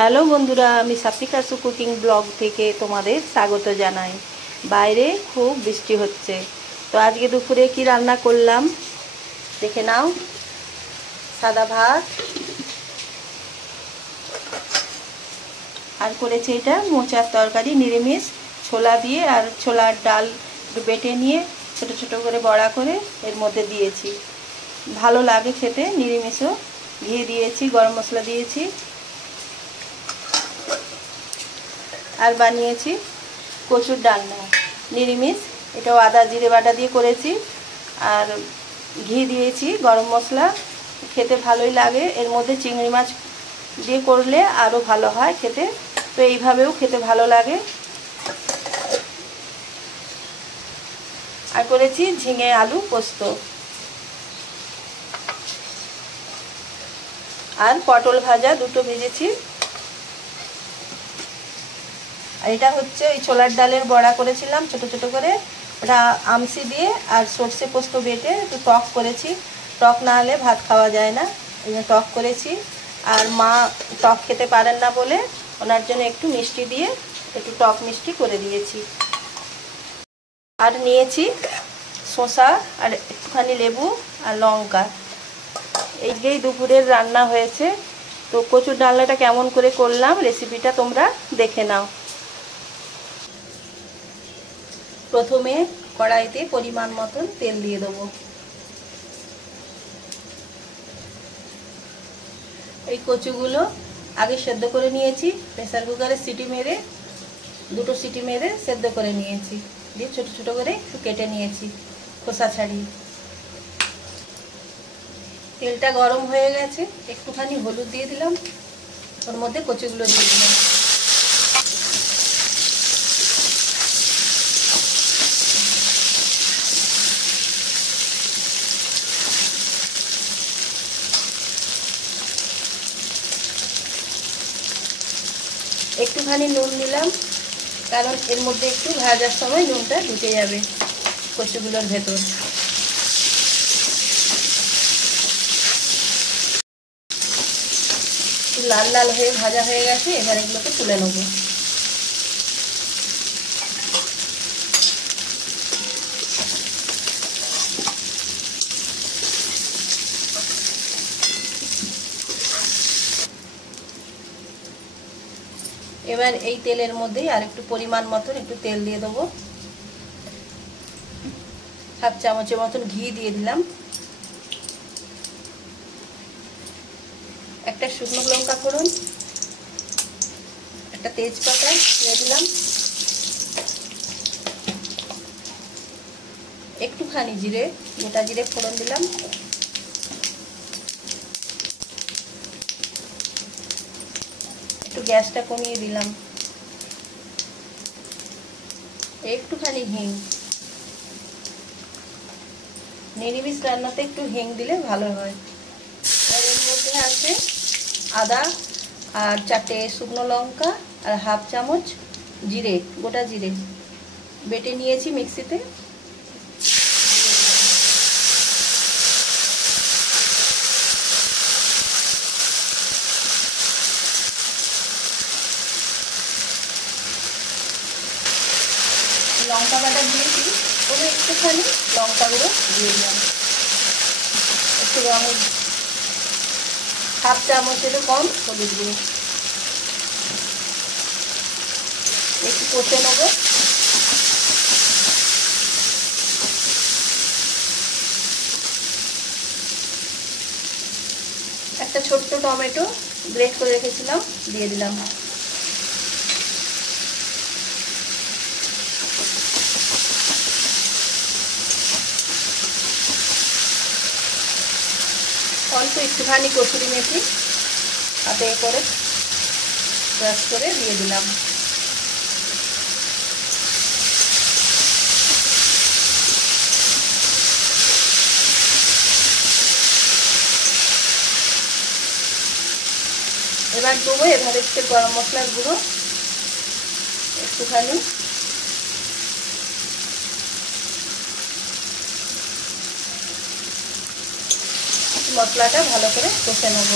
Hello বন্ধুরা, আমি সাপ্পিকাসু cooking blog থেকে তোমাদের স্বাগত জানাই। বাইরে খুব বৃষ্টি হচ্ছে, তো আজকে দুপুরে কি রান্না করলাম দেখে নাও। সাদা ভাত আর করেছি এটা মোচার তরকারি, নিরামিষ ছোলা দিয়ে, আর ছোলার ডাল একটু বেটে নিয়ে ছোট ছোট করে বড়া করে এর মধ্যে দিয়েছি। ভালো লাগে খেতে, নিরামিষও। ঘি দিয়েছি, গরম মশলা দিয়েছি, আর বানিয়েছি কচুর ডালনা নিরামিষ। এটাও আদা জিরে বাটা দিয়ে করেছি, আর ঘি দিয়েছি, গরম মশলা। খেতে ভালোই লাগে। এর মধ্যে চিংড়ি মাছ দিয়ে করলে আরও ভালো হয় খেতে, তো এইভাবেও খেতে ভালো লাগে। আর করেছি ঝিঙে আলু পোস্ত, আর পটল ভাজা দুটো ভেজেছি। আর এটা হচ্ছে ওই ছোলার ডালের বড়া করেছিলাম ছোট ছোট করে, ওটা আমসি দিয়ে আর সর্ষে পোস্ত বেটে একটু টক করেছি। টক না হলে ভাত খাওয়া যায় না, এই জন্য টক করেছি। আর মা টক খেতে পারেন না বলে ওনার জন্য একটু মিষ্টি দিয়ে একটু টক মিষ্টি করে দিয়েছি। আর নিয়েছি শসা আর একটুখানি লেবু আর লঙ্কা। এইটাই দুপুরের রান্না হয়েছে। তো কচুর ডালনাটা কেমন করে করলাম রেসিপিটা তোমরা দেখে নাও। প্রথমে কড়াইতে পরিমাণ মতন তেল দিয়ে দেবো। এই কচুগুলো আগে সেদ্ধ করে নিয়েছি, প্রেসার কুকারে সিটি মেরে, দুটো সিটি মেরে সেদ্ধ করে নিয়েছি, দিয়ে ছোট ছোট করে একটু কেটে নিয়েছি খোসা ছাড়িয়ে। তেলটা গরম হয়ে গেছে, একটুখানি হলুদ দিয়ে দিলাম, ওর মধ্যে কচুগুলো দিয়ে দিলাম। একটুখানি নুন দিলাম, কারণ এর মধ্যে একটু ভাজার সময় নুনটা ঢুকে যাবে কচুগুলোর ভেতর। লাল লাল হয়ে ভাজা হয়ে গেছে, এবার এগুলোকে তুলে নেব। এবার এই তেলের মধ্যেই আর একটু পরিমাণ মতন একটু তেল দিয়ে দেবো, হাফ চামচের মতন ঘি দিয়ে দিলাম, একটা শুকনো লঙ্কা ফোড়ন, একটা তেজপাতা দিয়ে দিলাম, একটুখানি জিরে, গোটা জিরে ফোড়ন দিলাম, একটু গ্যাসটা কমিয়ে দিলাম, একটুখানি হিং। নিরামিষ রান্নাতে একটু হিং দিলে ভালো হয়। আর এর মধ্যে আছে আদা আর 4টে শুকনো লঙ্কা আর হাফ চামচ জিরে, গোটা জিরে বেটে নিয়েছি মিক্সিতে। লঙ্কা বাটা দিয়েছি, তবে একটুখানি লঙ্কা গুঁড়ো দিয়ে দিলাম, একটু রঙের হাফ চামচেরও কম হলুদ গুঁড়ো। একটু কষে নেবো। একটা ছোট্ট টমেটো গ্রেট করে রেখেছিলাম, দিয়ে দিলাম। অল্প একটুখানি কসুরি মেথি হাতে করে ব্রাশ করে দিয়ে দিলাম। এবার দেবো এভারেস্টের গরম মশলার গুঁড়ো একটুখানি, মশলাটা ভালো করে কষে নেব।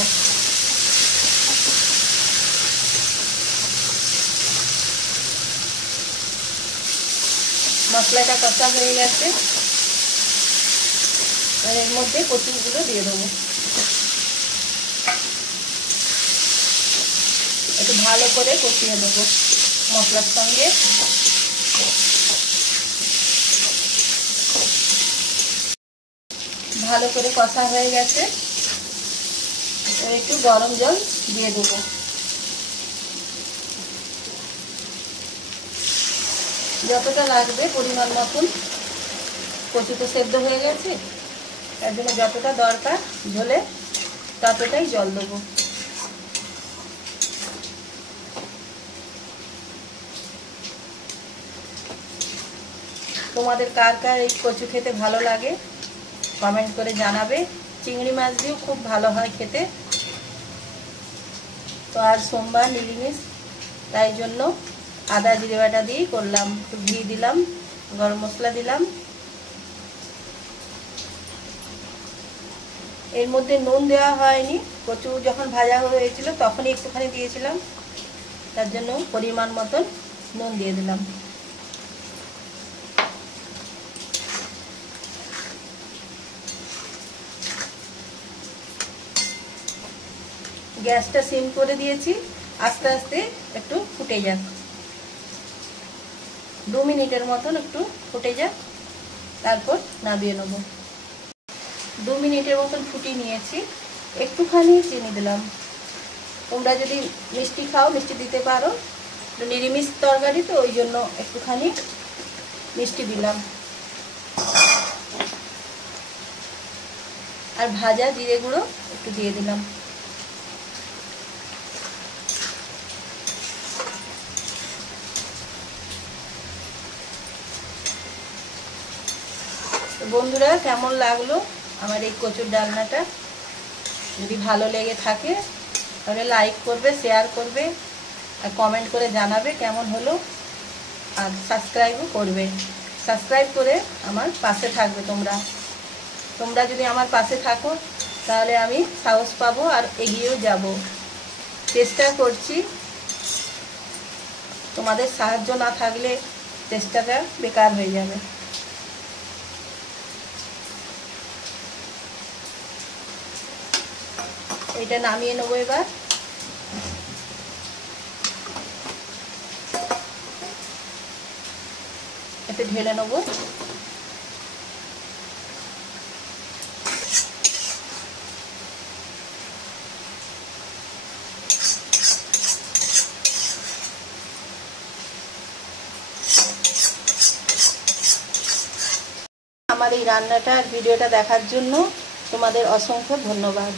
মশলাটা কষা হয়ে গেছে, আর এর মধ্যে কচুগুলো দিয়ে দেবো। একটু ভালো করে কষিয়ে দেবো মশলার সঙ্গে। ভালো করে কষা হয়ে গেছে, একটু গরম জল দিয়ে দেবো। যতটা লাগবে পরিমাণ মতন, কচু তো সেদ্ধ হয়ে গেছে, তার জন্য যতটা দরকার ঝোলে ততটাই জল দেবো। তোমাদের কার কার এই কচু খেতে ভালো লাগে কমেন্ট করে জানাবে। চিংড়ি মাছ দিয়েও খুব ভালো হয় খেতে। তো আর সোমবার নিরামিষ, তাই জন্য আদা জিরে বাটা দিয়েই করলাম। একটু ঘি দিলাম, গরম মশলা দিলাম। এর মধ্যে নুন দেওয়া হয়নি, কচু যখন ভাজা হয়েছিল তখনই একটুখানি দিয়েছিলাম, তার জন্য পরিমাণ মতন নুন দিয়ে দিলাম। গ্যাসটা সিম করে দিয়েছি, আস্তে আস্তে একটু ফুটে যাক, 2 মিনিটের মতন একটু ফুটে যাক, তারপর নামিয়ে নেব। 2 মিনিটের মতন ফুটিয়ে নিয়েছি, একটুখানি চিনি দিলাম। তোমরা যদি মিষ্টি খাও মিষ্টি দিতে পারো, নিরামিষ তরকারি তো ওই জন্য একটুখানি মিষ্টি দিলাম। আর ভাজা জিরে গুঁড়ো একটু দিয়ে দিলাম। বন্ধুরা, কেমন লাগলো আমার এই কচুর ডালনাটা? যদি ভালো লেগে থাকে তাহলে লাইক করবে, শেয়ার করবে, আর কমেন্ট করে জানাবে কেমন হলো। আর সাবস্ক্রাইবও করবে। সাবস্ক্রাইব করে আমার পাশে থাকবে। তোমরা যদি আমার পাশে থাকো তাহলে আমি সাহস পাবো আর এগিয়েও যাব। চেষ্টা করছি, তোমাদের সাহায্য না থাকলে চেষ্টাটা বেকার হয়ে যাবে। এটা নামিয়ে নেবো এবার। এতে ঢেলে নেবো। আমার এই রান্নাটার ভিডিওটা দেখার জন্য তোমাদের অসংখ্য ধন্যবাদ।